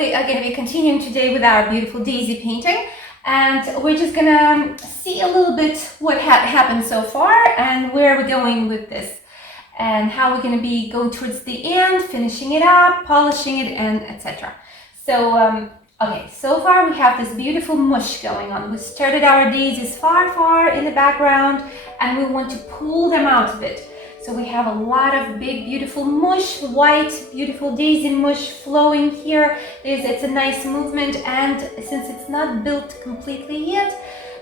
we are going to be continuing today with our beautiful daisy painting, and we're just gonna see a little bit what happened so far and where we're going with this and how we're going to be going towards the end, finishing it up, polishing it, and etc. So okay, so far we have this beautiful mush going on. We started our daisies far in the background and we want to pull them out a bit. So we have a lot of big, beautiful mush, white, beautiful daisy mush flowing here. It's a nice movement, and since it's not built completely yet,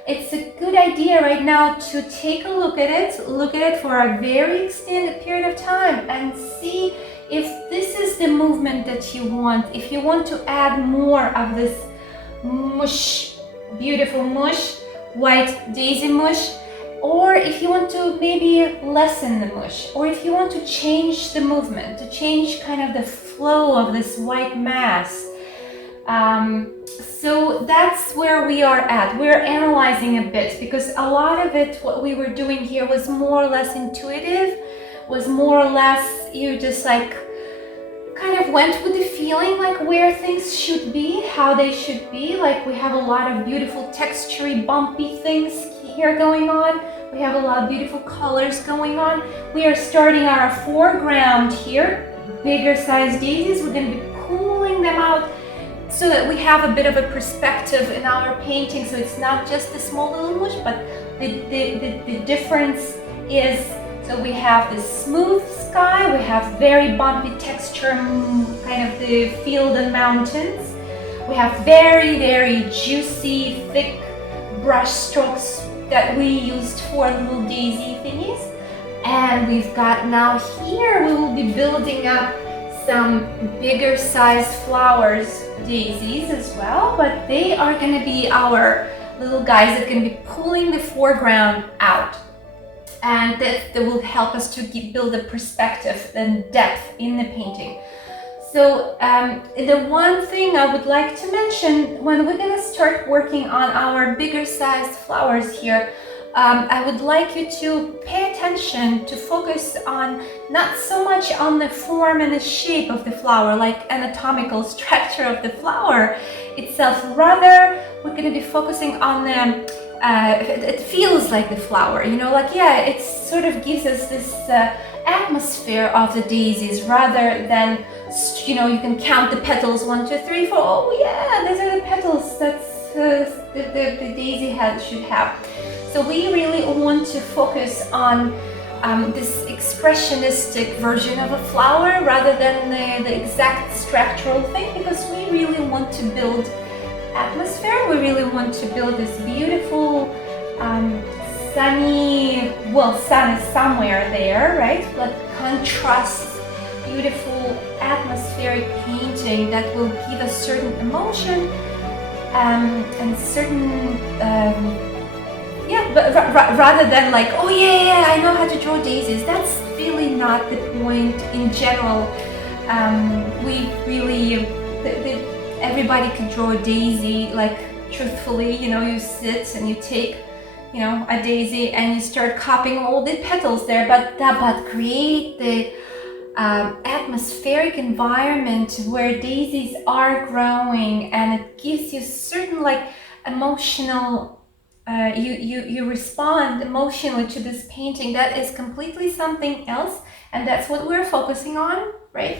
it's a good idea right now to take a look at it for a very extended period of time and see if this is the movement that you want. If you want to add more of this mush, beautiful mush, white daisy mush, or if you want to maybe lessen the mush, or if you want to change the movement, to change kind of the flow of this white mass. So that's where we are at. We're analyzing a bit because a lot of it, what we were doing here was more or less intuitive, was more or less you just like kind of went with the feeling, like where things should be, how they should be. Like we have a lot of beautiful textury, bumpy things here going on. We have a lot of beautiful colors going on. We are starting our foreground here, bigger size daisies. We're going to be pulling them out so that we have a bit of a perspective in our painting. So it's not just the small little mush, but the difference is, so we have this smooth sky, we have very bumpy texture, kind of the field and mountains. We have very juicy, thick brush strokes that we used for little daisy thingies. And we've got now here, we will be building up some bigger sized flowers, daisies as well, but they are going to be our little guys that are going to be pulling the foreground out. And that will help us to build a perspective and depth in the painting. So the one thing I would like to mention, when we're going to start working on our bigger sized flowers here, I would like you to pay attention, to focus on not so much on the form and the shape of the flower, like anatomical structure of the flower itself. Rather, we're going to be focusing on the it feels like the flower, you know, like, yeah, it sort of gives us this atmosphere of the daisies, rather than, you know, you can count the petals, 1, 2, 3, 4. Oh yeah, these are the petals that's the daisy should have. So we really want to focus on this expressionistic version of a flower rather than the exact structural thing, because we really want to build atmosphere. We really want to build this beautiful sunny, well, sun is somewhere there, right? But contrast, beautiful atmospheric painting that will give a certain emotion and certain but rather than like, oh yeah, I know how to draw daisies. That's really not the point in general. We really everybody can draw a daisy, like truthfully, you know, you sit and you take, you know, a daisy and you start copying all the petals there, but create the atmospheric environment where daisies are growing, and it gives you certain like emotional, you respond emotionally to this painting. That is completely something else, and that's what we're focusing on, right?